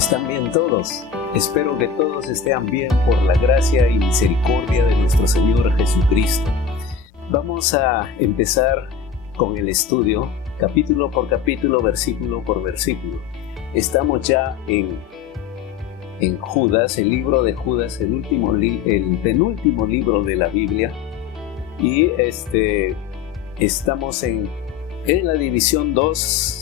¿Están bien todos? Espero que todos estén bien por la gracia y misericordia de nuestro Señor Jesucristo. Vamos a empezar con el estudio, capítulo por capítulo, versículo por versículo. Estamos ya en Judas, el libro de Judas, el penúltimo libro de la Biblia. Y estamos en la división 2,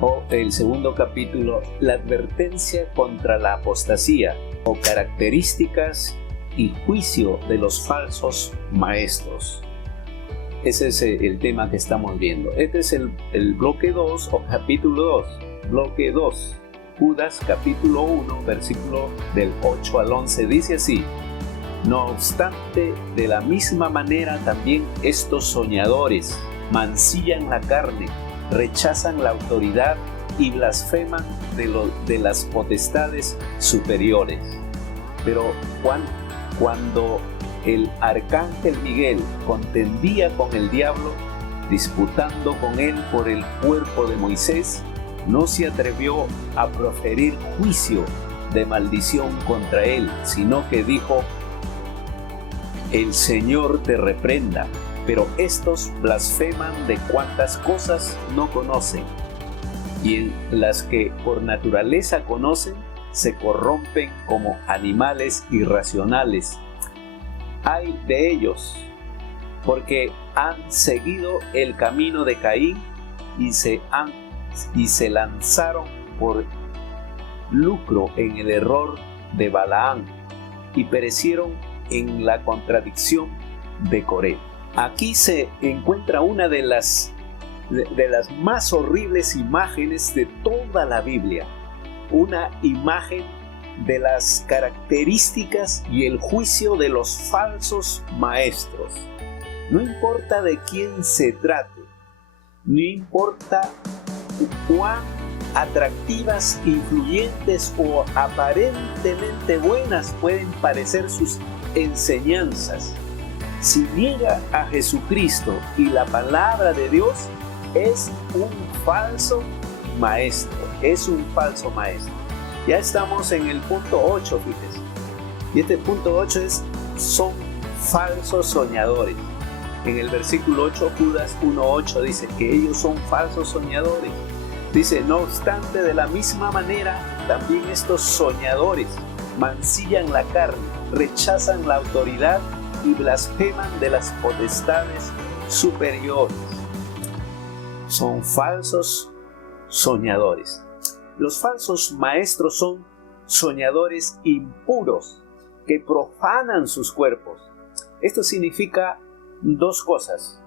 o el segundo capítulo, la advertencia contra la apostasía, o características y juicio de los falsos maestros. Ese es el tema que estamos viendo. Este es el bloque 2 o capítulo 2. Bloque 2. Judas capítulo 1, versículo del 8 al 11, dice así: No obstante, de la misma manera también estos soñadores mancillan la carne, rechazan la autoridad y blasfeman de las potestades superiores. Pero cuando el arcángel Miguel contendía con el diablo, disputando con él por el cuerpo de Moisés, no se atrevió a proferir juicio de maldición contra él, sino que dijo: El Señor te reprenda. Pero estos blasfeman de cuantas cosas no conocen, y en las que por naturaleza conocen, se corrompen como animales irracionales. Ay de ellos, porque han seguido el camino de Caín y se lanzaron por lucro en el error de Balaam, y perecieron en la contradicción de Coré. Aquí se encuentra una de las más horribles imágenes de toda la Biblia. Una imagen de las características y el juicio de los falsos maestros. No importa de quién se trate, no importa cuán atractivas, influyentes o aparentemente buenas pueden parecer sus enseñanzas. Si niega a Jesucristo y la palabra de Dios, es un falso maestro. Es un falso maestro. Ya estamos en el punto 8, fíjense. Y este punto 8 son falsos soñadores. En el versículo 8, Judas 1:8 dice que ellos son falsos soñadores. Dice: No obstante, de la misma manera, también estos soñadores mancillan la carne, rechazan la autoridad y blasfeman de las potestades superiores. Son falsos soñadores. Los falsos maestros son soñadores impuros que profanan sus cuerpos. Esto significa dos cosas.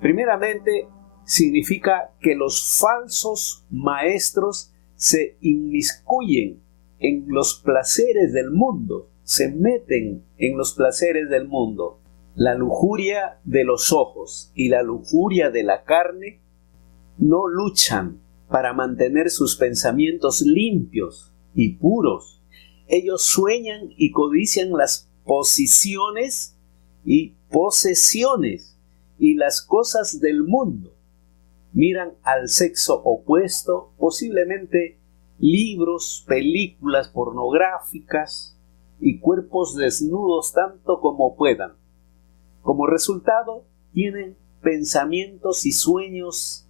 Primeramente, significa que los falsos maestros se inmiscuyen en los placeres del mundo. Se meten en los placeres del mundo. La lujuria de los ojos y la lujuria de la carne no luchan para mantener sus pensamientos limpios y puros. Ellos sueñan y codician las posiciones y posesiones y las cosas del mundo. Miran al sexo opuesto, posiblemente libros, películas pornográficas y cuerpos desnudos tanto como puedan. Como resultado, tienen pensamientos y sueños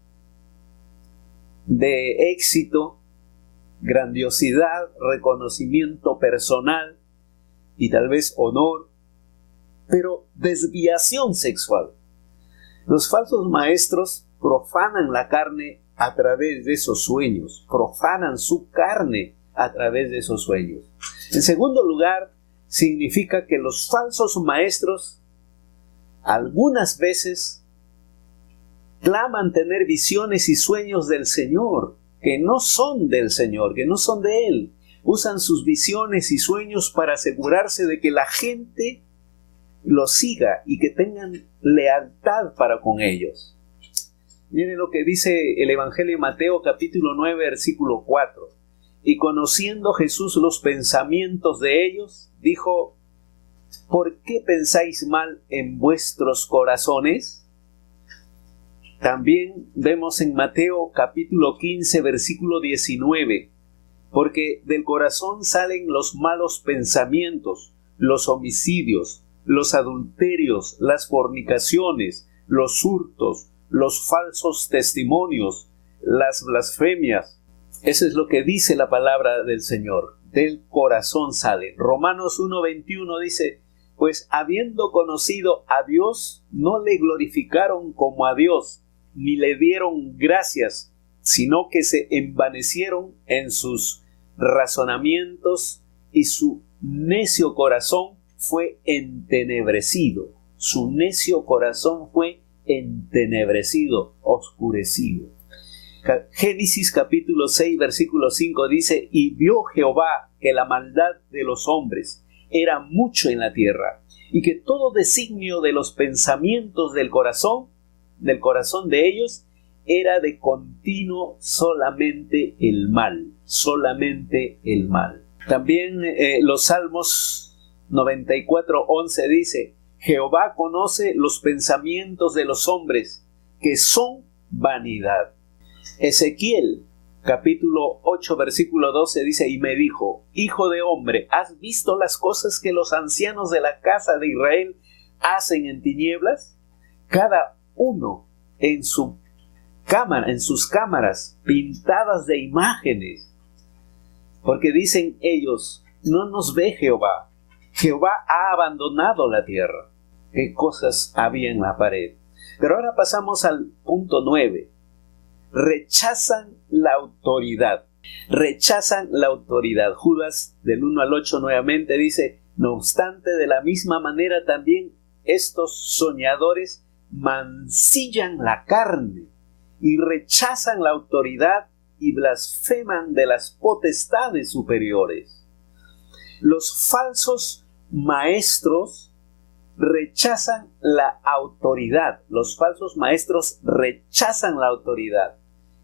de éxito, grandiosidad, reconocimiento personal y tal vez honor, pero desviación sexual. Los falsos maestros profanan la carne a través de esos sueños, profanan su carne a través de esos sueños. En segundo lugar, significa que los falsos maestros algunas veces claman tener visiones y sueños del Señor, que no son del Señor, que no son de Él. Usan sus visiones y sueños para asegurarse de que la gente los siga y que tengan lealtad para con ellos. Miren lo que dice el Evangelio de Mateo capítulo 9, versículo 4. Y conociendo Jesús los pensamientos de ellos, dijo: ¿Por qué pensáis mal en vuestros corazones? También vemos en Mateo capítulo 15, versículo 19, porque del corazón salen los malos pensamientos, los homicidios, los adulterios, las fornicaciones, los hurtos, los falsos testimonios, las blasfemias. Eso es lo que dice la palabra del Señor. Del corazón sale. Romanos 1:21 dice: pues habiendo conocido a Dios, no le glorificaron como a Dios, ni le dieron gracias, sino que se envanecieron en sus razonamientos, y su necio corazón fue entenebrecido. Su necio corazón fue entenebrecido, oscurecido. Génesis capítulo 6, versículo 5 dice: y vio Jehová que la maldad de los hombres era mucho en la tierra, y que todo designio de los pensamientos del corazón de ellos, era de continuo solamente el mal, solamente el mal. También los Salmos 94:11 dice: Jehová conoce los pensamientos de los hombres, que son vanidad. Ezequiel capítulo 8 versículo 12 dice: y me dijo: hijo de hombre, ¿has visto las cosas que los ancianos de la casa de Israel hacen en tinieblas? Cada uno en su cámara, en sus cámaras pintadas de imágenes, porque dicen ellos: no nos ve Jehová. Jehová ha abandonado la tierra. ¿Qué cosas había en la pared? Pero ahora pasamos al punto 9. Rechazan la autoridad. Rechazan la autoridad. Judas del 1 al 8 nuevamente dice: no obstante, de la misma manera también estos soñadores mancillan la carne y rechazan la autoridad y blasfeman de las potestades superiores. Los falsos maestros rechazan la autoridad. Los falsos maestros rechazan la autoridad.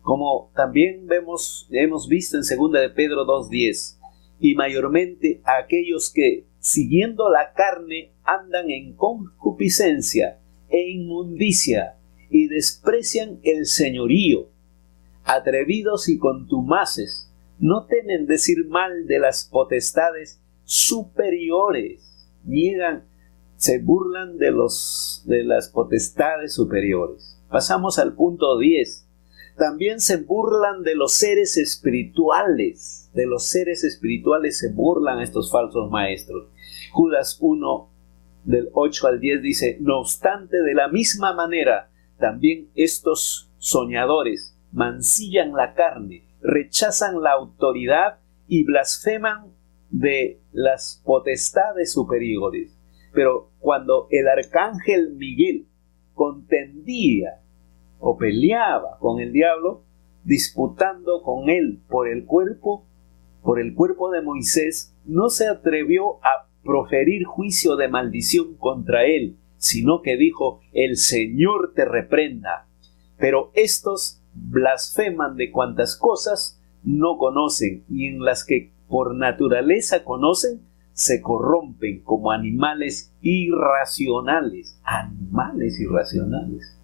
Como también hemos visto en 2 de Pedro 2:10, y mayormente a aquellos que, siguiendo la carne, andan en concupiscencia e inmundicia, y desprecian el señorío, atrevidos y contumaces, no temen decir mal de las potestades superiores, se burlan de las potestades superiores. Pasamos al punto 10. También se burlan de los seres espirituales. De los seres espirituales se burlan estos falsos maestros. Judas 1, del 8 al 10 dice: no obstante, de la misma manera, también estos soñadores mancillan la carne, rechazan la autoridad y blasfeman de las potestades superiores. Pero cuando el arcángel Miguel contendía o peleaba con el diablo, disputando con él por el cuerpo de Moisés, no se atrevió a proferir juicio de maldición contra él, sino que dijo: el Señor te reprenda. Pero estos blasfeman de cuantas cosas no conocen, y en las que por naturaleza conocen, se corrompen como animales irracionales. Animales irracionales.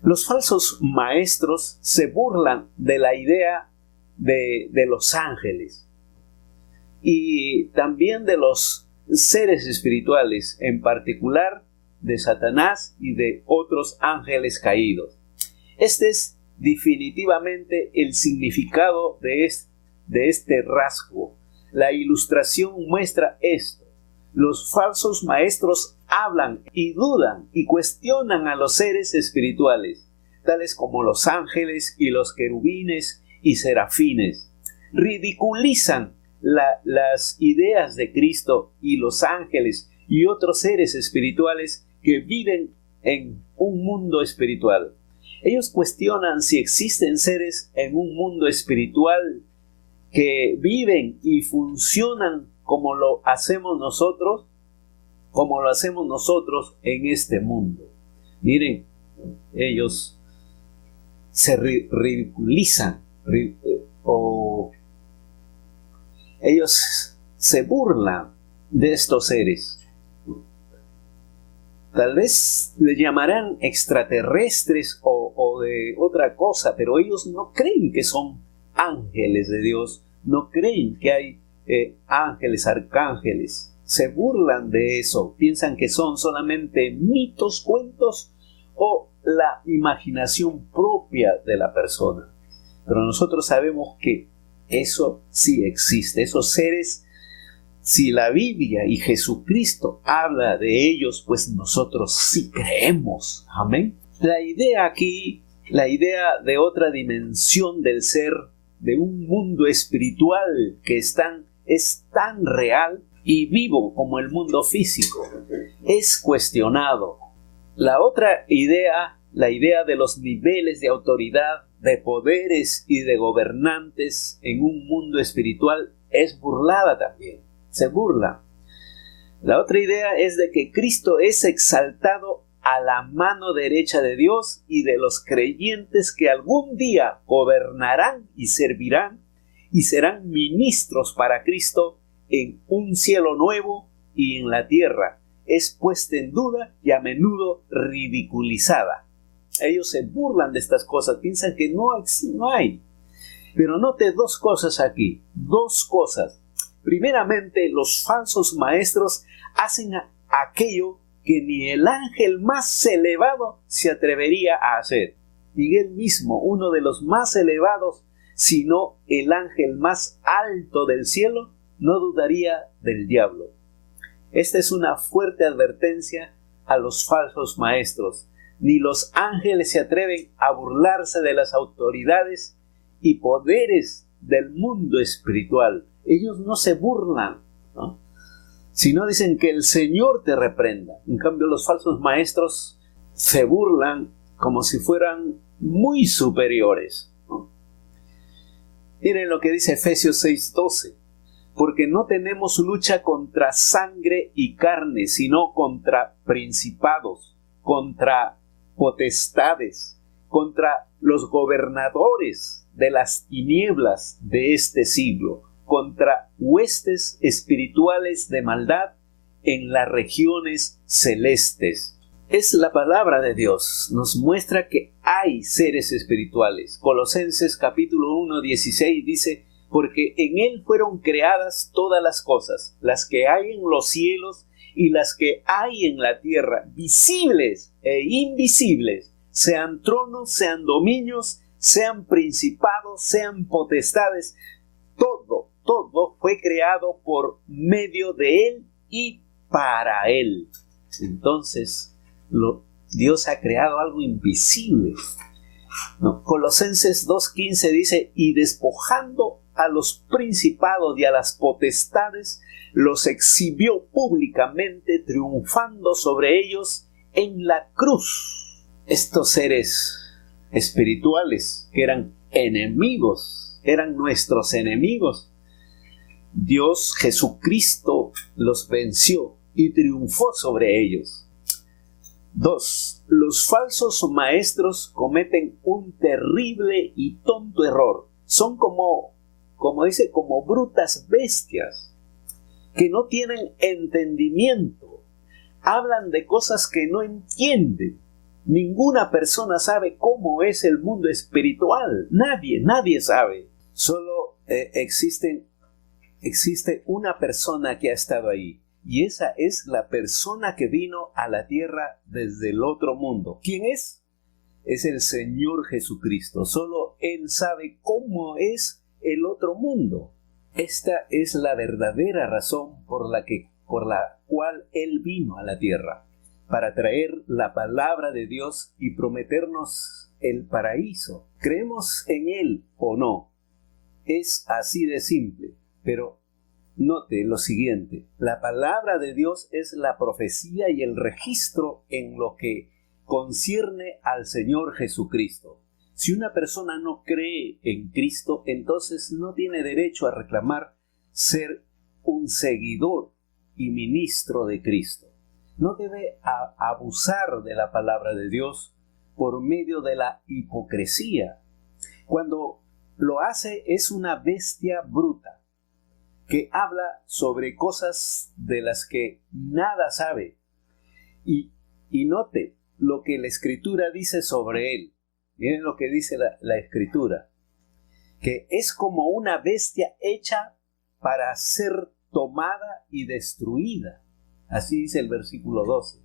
Los falsos maestros se burlan de la idea de los ángeles y también de los seres espirituales, en particular de Satanás y de otros ángeles caídos. Este es definitivamente el significado de este rasgo. La ilustración muestra esto. Los falsos maestros hablan y dudan y cuestionan a los seres espirituales, tales como los ángeles y los querubines y serafines. Ridiculizan las ideas de Cristo y los ángeles y otros seres espirituales que viven en un mundo espiritual. Ellos cuestionan si existen seres en un mundo espiritual que viven y funcionan como lo hacemos nosotros en este mundo. Miren, ellos se ridiculizan ellos se burlan de estos seres. Tal vez le llamarán extraterrestres o de otra cosa, pero ellos no creen que son ángeles de Dios, no creen que hay ángeles, arcángeles. Se burlan de eso, piensan que son solamente mitos, cuentos o la imaginación propia de la persona. Pero nosotros sabemos que eso sí existe, esos seres, si la Biblia y Jesucristo habla de ellos, pues nosotros sí creemos. Amén. La idea aquí, la idea de otra dimensión del ser, de un mundo espiritual que es tan real y vivo como el mundo físico, es cuestionado. La otra idea, la idea de los niveles de autoridad, de poderes y de gobernantes en un mundo espiritual, es burlada también. Se burla. La otra idea es de que Cristo es exaltado a la mano derecha de Dios y de los creyentes que algún día gobernarán y servirán y serán ministros para Cristo en un cielo nuevo y en la tierra. Es puesta en duda y a menudo ridiculizada. Ellos se burlan de estas cosas, piensan que no hay. Pero note dos cosas aquí, dos cosas. Primeramente, los falsos maestros hacen aquello que ni el ángel más elevado se atrevería a hacer. Miguel mismo, uno de los más elevados, sino el ángel más alto del cielo, no dudaría del diablo. Esta es una fuerte advertencia a los falsos maestros. Ni los ángeles se atreven a burlarse de las autoridades y poderes del mundo espiritual. Ellos no se burlan, ¿no? Sino dicen que el Señor te reprenda. En cambio, los falsos maestros se burlan como si fueran muy superiores, ¿no? Miren lo que dice Efesios 6:12. Porque no tenemos lucha contra sangre y carne, sino contra principados, contra potestades, contra los gobernadores de las tinieblas de este siglo, contra huestes espirituales de maldad en las regiones celestes. Es la palabra de Dios, nos muestra que hay seres espirituales. Colosenses capítulo 1:16 dice: porque en Él fueron creadas todas las cosas, las que hay en los cielos y las que hay en la tierra, visibles e invisibles, sean tronos, sean dominios, sean principados, sean potestades. Todo fue creado por medio de Él y para Él. Entonces, Dios ha creado algo invisible. ¿No? Colosenses 2:15 dice: y despojando a los principados y a las potestades, los exhibió públicamente, triunfando sobre ellos en la cruz. Estos seres espirituales que eran enemigos, eran nuestros enemigos, Dios Jesucristo los venció y triunfó sobre ellos. 2. Los falsos maestros cometen un terrible y tonto error. Son como brutas bestias que no tienen entendimiento. Hablan de cosas que no entienden. Ninguna persona sabe cómo es el mundo espiritual. Nadie sabe. Solo existe una persona que ha estado ahí. Y esa es la persona que vino a la tierra desde el otro mundo. ¿Quién es? Es el Señor Jesucristo. Solo Él sabe cómo es el otro mundo. Esta es la verdadera razón por la cual Él vino a la tierra, para traer la palabra de Dios y prometernos el paraíso. ¿Creemos en Él o no? Es así de simple, pero note lo siguiente: la palabra de Dios es la profecía y el registro en lo que concierne al Señor Jesucristo. Si una persona no cree en Cristo, entonces no tiene derecho a reclamar ser un seguidor y ministro de Cristo. No debe abusar de la palabra de Dios por medio de la hipocresía. Cuando lo hace, es una bestia bruta que habla sobre cosas de las que nada sabe. Y note lo que la Escritura dice sobre él. Miren lo que dice la Escritura. que es como una bestia hecha para ser tomada y destruida. Así dice el versículo 12.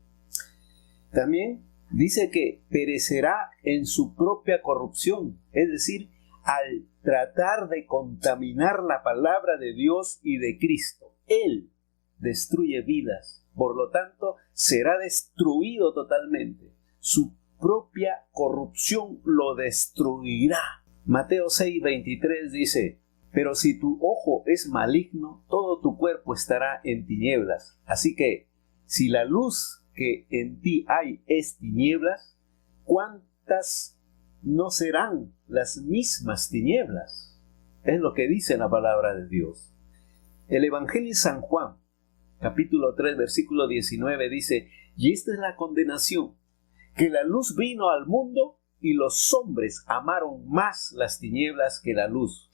También dice que perecerá en su propia corrupción, es decir, al tratar de contaminar la palabra de Dios y de Cristo. Él destruye vidas, por lo tanto, será destruido totalmente. Su propia corrupción lo destruirá. Mateo 6:23 dice: pero si tu ojo es maligno, todo tu cuerpo estará en tinieblas. Así que, si la luz que en ti hay es tinieblas, ¿cuántas no serán las mismas tinieblas? Es lo que dice la palabra de Dios. El Evangelio de San Juan, capítulo 3, versículo 19 dice: y esta es la condenación, que la luz vino al mundo y los hombres amaron más las tinieblas que la luz.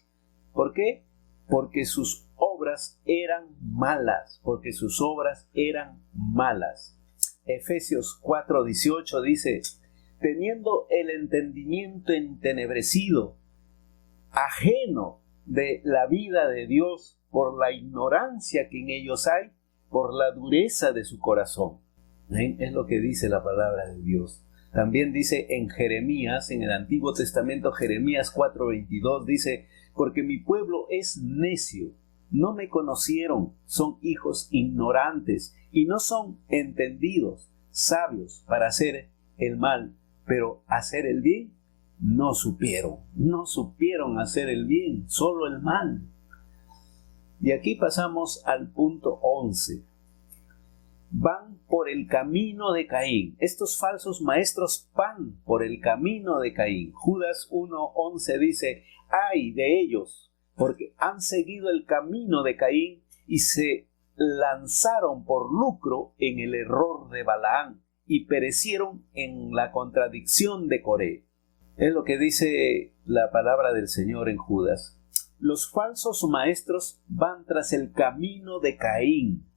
¿Por qué? Porque sus obras eran malas, porque sus obras eran malas. Efesios 4:18 dice: teniendo el entendimiento entenebrecido, ajeno de la vida de Dios por la ignorancia que en ellos hay, por la dureza de su corazón. Es lo que dice la palabra de Dios. También dice en Jeremías, en el Antiguo Testamento, Jeremías 4:22, dice: porque mi pueblo es necio, no me conocieron, son hijos ignorantes y no son entendidos, sabios para hacer el mal, pero hacer el bien no supieron hacer el bien, solo el mal. Y aquí pasamos al punto 11. Van por el camino de Caín. Estos falsos maestros van por el camino de Caín. Judas 1:11 dice: ¡ay de ellos! Porque han seguido el camino de Caín y se lanzaron por lucro en el error de Balaam y perecieron en la contradicción de Coré. Es lo que dice la palabra del Señor en Judas. Los falsos maestros van tras el camino de Caín,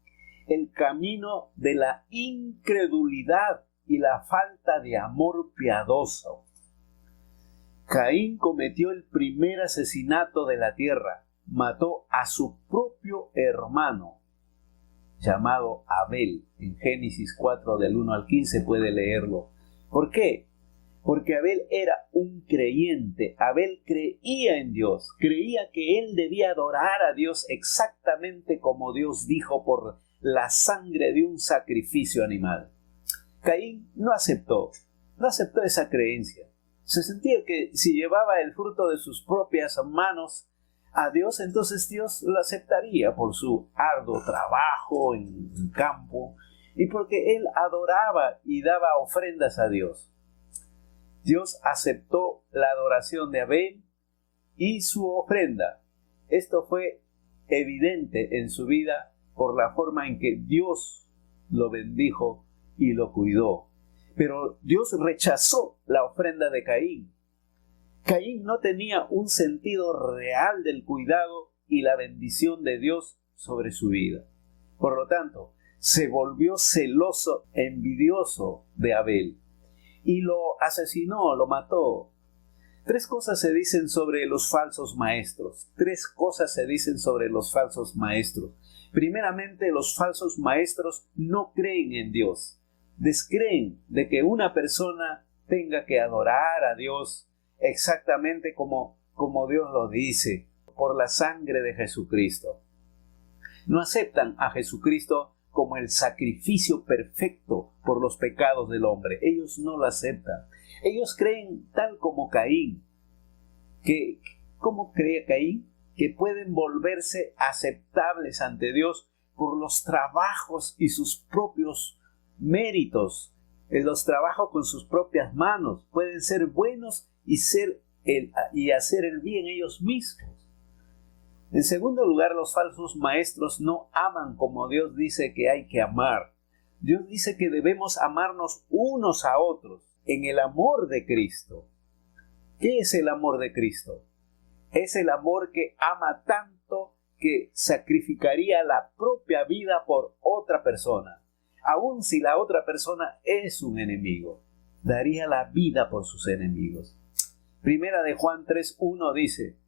el camino de la incredulidad y la falta de amor piadoso. Caín cometió el primer asesinato de la tierra. Mató a su propio hermano, llamado Abel. En Génesis 4, del 1 al 15 puede leerlo. ¿Por qué? Porque Abel era un creyente. Abel creía en Dios. Creía que él debía adorar a Dios exactamente como Dios dijo, por la sangre de un sacrificio animal. Caín no aceptó esa creencia. Se sentía que si llevaba el fruto de sus propias manos a Dios, entonces Dios lo aceptaría por su arduo trabajo en campo y porque él adoraba y daba ofrendas a Dios. Dios aceptó la adoración de Abel y su ofrenda. Esto fue evidente en su vida por la forma en que Dios lo bendijo y lo cuidó. Pero Dios rechazó la ofrenda de Caín. Caín no tenía un sentido real del cuidado y la bendición de Dios sobre su vida. Por lo tanto, se volvió celoso, envidioso de Abel y lo asesinó, lo mató. Tres cosas se dicen sobre los falsos maestros. Primeramente, los falsos maestros no creen en Dios. Descreen de que una persona tenga que adorar a Dios exactamente como Dios lo dice, por la sangre de Jesucristo. No aceptan a Jesucristo como el sacrificio perfecto por los pecados del hombre. Ellos no lo aceptan. Ellos creen tal como Caín. ¿Cómo cree Caín? Que pueden volverse aceptables ante Dios por los trabajos y sus propios méritos. Los trabajos con sus propias manos. Pueden ser buenos y hacer el bien ellos mismos. En segundo lugar, los falsos maestros no aman como Dios dice que hay que amar. Dios dice que debemos amarnos unos a otros en el amor de Cristo. ¿Qué es el amor de Cristo? Es el amor que ama tanto que sacrificaría la propia vida por otra persona. Aun si la otra persona es un enemigo, daría la vida por sus enemigos. Primera de Juan 3:1 dice: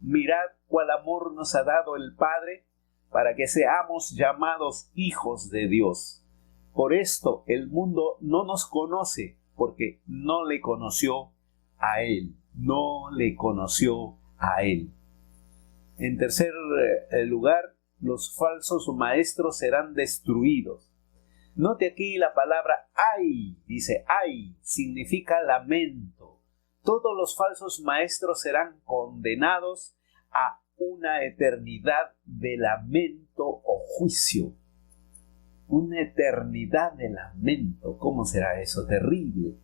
mirad cuál amor nos ha dado el Padre para que seamos llamados hijos de Dios. Por esto el mundo no nos conoce, porque no le conoció a Él. No le conoció a Él. En tercer lugar, los falsos maestros serán destruidos. Note aquí la palabra ay, dice ay, significa lamento. Todos los falsos maestros serán condenados a una eternidad de lamento o juicio. Una eternidad de lamento. ¿Cómo será eso? Terrible.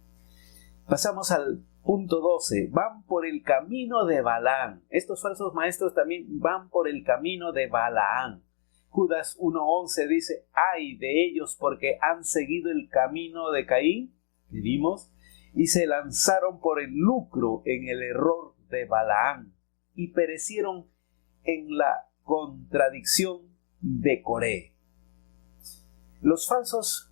Pasamos al punto 12. Van por el camino de Balaam. Estos falsos maestros también van por el camino de Balaam. Judas 1:11 dice, ay de ellos porque han seguido el camino de Caín, que vimos, y se lanzaron por el lucro en el error de Balaam, y perecieron en la contradicción de Coré. Los falsos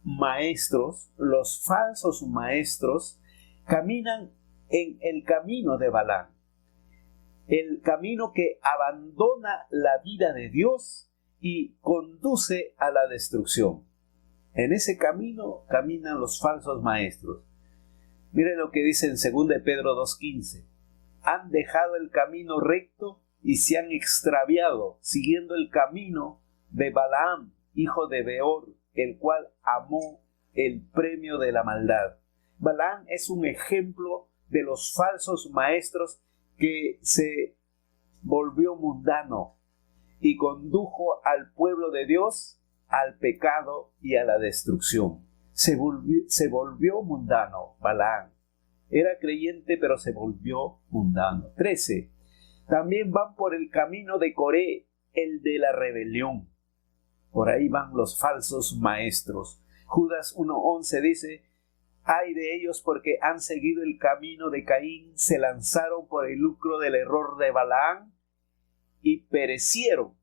maestros caminan en el camino de Balaam, el camino que abandona la vida de Dios y conduce a la destrucción. En ese camino caminan los falsos maestros. Miren lo que dice en 2 Pedro 2:15. Han dejado el camino recto y se han extraviado, siguiendo el camino de Balaam, hijo de Beor, el cual amó el premio de la maldad. Balaam es un ejemplo de los falsos maestros que se volvió mundano y condujo al pueblo de Dios al pecado y a la destrucción. Se volvió mundano Balaam. Era creyente, pero se volvió mundano. 13. También van por el camino de Coré, el de la rebelión. Por ahí van los falsos maestros. Judas 1:11 dice, ay de ellos porque han seguido el camino de Caín, se lanzaron por el lucro del error de Balaam y perecieron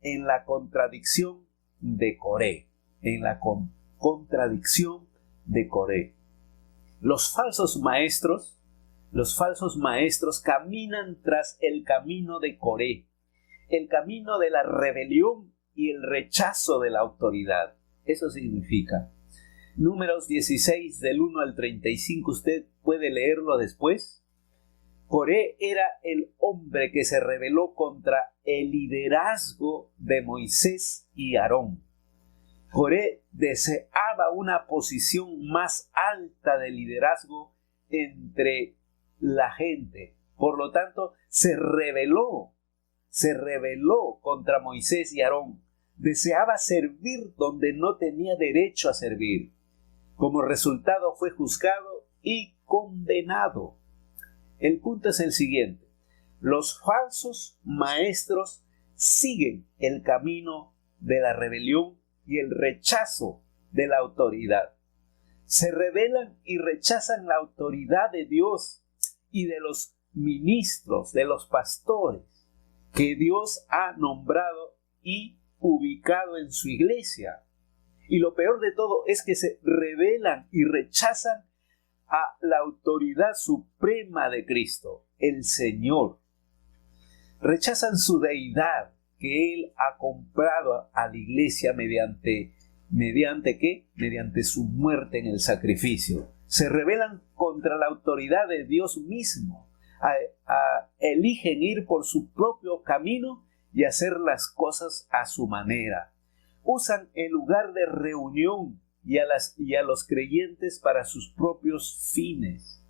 en la contradicción de Coré. En la contradicción de Coré. Los falsos maestros caminan tras el camino de Coré, el camino de la rebelión y el rechazo de la autoridad. Eso significa. Números 16 del 1 al 35, usted puede leerlo después. Coré era el hombre que se rebeló contra el liderazgo de Moisés y Aarón. Coré deseaba una posición más alta de liderazgo entre la gente. Por lo tanto, se rebeló contra Moisés y Aarón. Deseaba servir donde no tenía derecho a servir. Como resultado fue juzgado y condenado. El punto es el siguiente. Los falsos maestros siguen el camino de la rebelión y el rechazo de la autoridad. Se rebelan y rechazan la autoridad de Dios y de los ministros, de los pastores que Dios ha nombrado y ubicado en su iglesia. Y lo peor de todo es que se rebelan y rechazan a la autoridad suprema de Cristo, el Señor. Rechazan su deidad que Él ha comprado a la iglesia mediante ¿qué? Mediante su muerte en el sacrificio. Se rebelan contra la autoridad de Dios mismo. Eligen ir por su propio camino y hacer las cosas a su manera. Usan el lugar de reunión y a los creyentes para sus propios fines.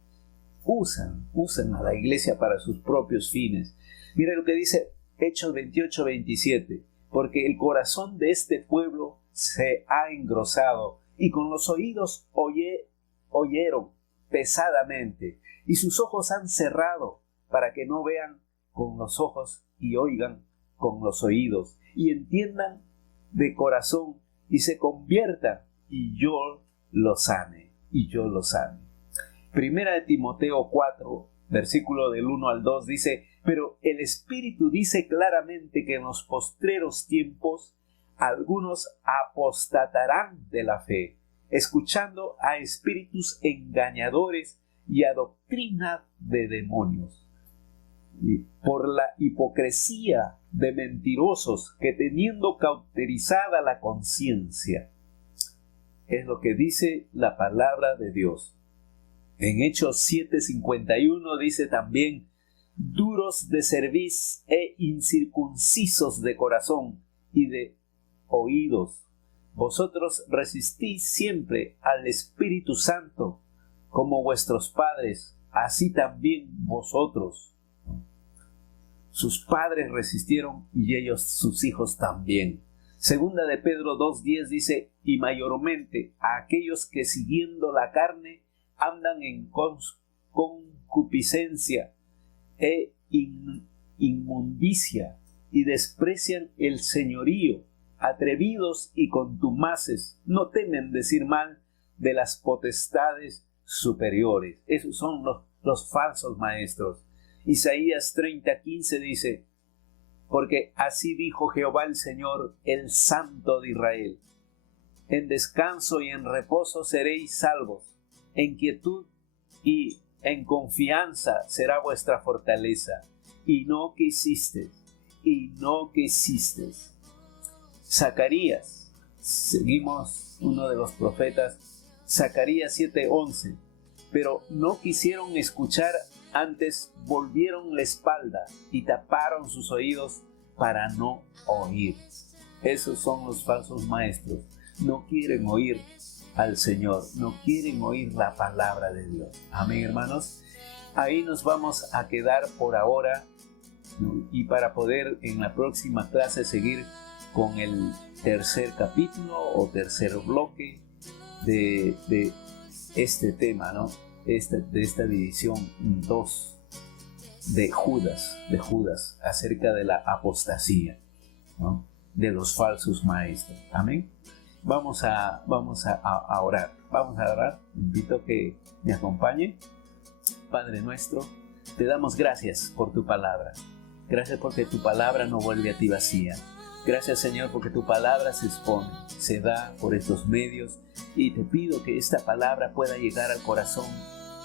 Usan a la iglesia para sus propios fines. Mira lo que dice Hechos 28-27. Porque el corazón de este pueblo se ha engrosado y con los oídos oyeron pesadamente y sus ojos han cerrado para que no vean con los ojos y oigan con los oídos y entiendan de corazón y se conviertan y yo los sane. Primera de Timoteo 4, versículo del 1 al 2 dice, pero el Espíritu dice claramente que en los postreros tiempos algunos apostatarán de la fe, escuchando a espíritus engañadores y a doctrina de demonios. y por la hipocresía de mentirosos que teniendo cauterizada la conciencia. Es lo que dice la palabra de Dios. En Hechos 7:51 dice también: duros de cerviz e incircuncisos de corazón y de oídos, vosotros resistís siempre al Espíritu Santo, como vuestros padres, así también vosotros. Sus padres resistieron y ellos, sus hijos también. Segunda de Pedro 2:10 dice: y mayormente a aquellos que siguiendo la carne andan en concupiscencia e inmundicia y desprecian el señorío, atrevidos y contumaces, no temen decir mal de las potestades superiores. Esos son los falsos maestros. Isaías 30:15 dice: porque así dijo Jehová el Señor, el Santo de Israel: en descanso y en reposo seréis salvos, en quietud y en confianza será vuestra fortaleza. Y no quisiste. Zacarías, seguimos uno de los profetas, Zacarías 7:11. Pero no quisieron escuchar, antes volvieron la espalda y taparon sus oídos para no oír. Esos son los falsos maestros. No quieren oír al Señor, no quieren oír la palabra de Dios. Amén, hermanos. Ahí nos vamos a quedar por ahora, y para poder en la próxima clase seguir con el tercer capítulo o tercer bloque de este tema, ¿no? De esta división 2 de Judas, acerca de la apostasía, ¿no? De los falsos maestros. Amén. Vamos a orar. Vamos a orar. Invito a que me acompañe. Padre nuestro, te damos gracias por tu palabra. Gracias porque tu palabra no vuelve a ti vacía. Gracias, Señor, porque tu palabra se expone, se da por estos medios, y te pido que esta palabra pueda llegar al corazón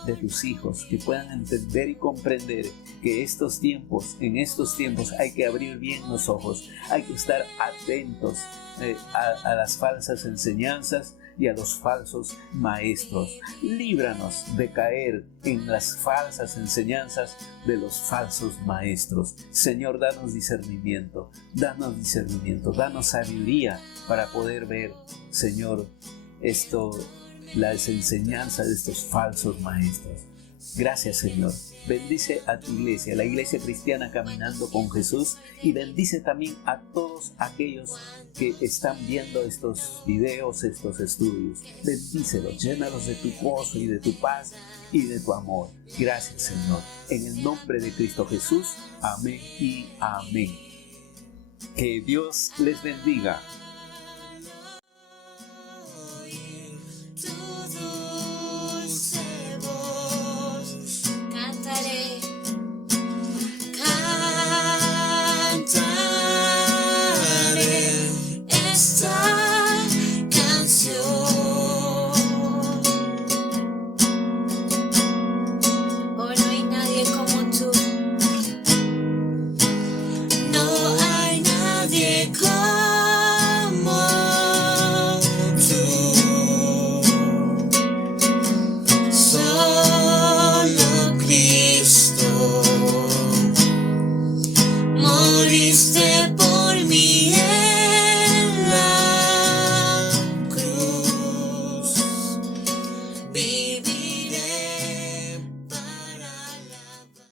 de tus hijos, que puedan entender y comprender que en estos tiempos hay que abrir bien los ojos, hay que estar atentos a las falsas enseñanzas y a los falsos maestros. Líbranos de caer en las falsas enseñanzas de los falsos maestros. Señor, danos discernimiento, danos sabiduría para poder ver, Señor, las enseñanzas de estos falsos maestros. Gracias, Señor. Bendice a tu iglesia, la iglesia cristiana caminando con Jesús, y bendice también a todos aquellos que están viendo estos videos, estos estudios. Bendícelos, llénalos de tu gozo y de tu paz y de tu amor. Gracias, Señor. En el nombre de Cristo Jesús. Amén y amén. Que Dios les bendiga.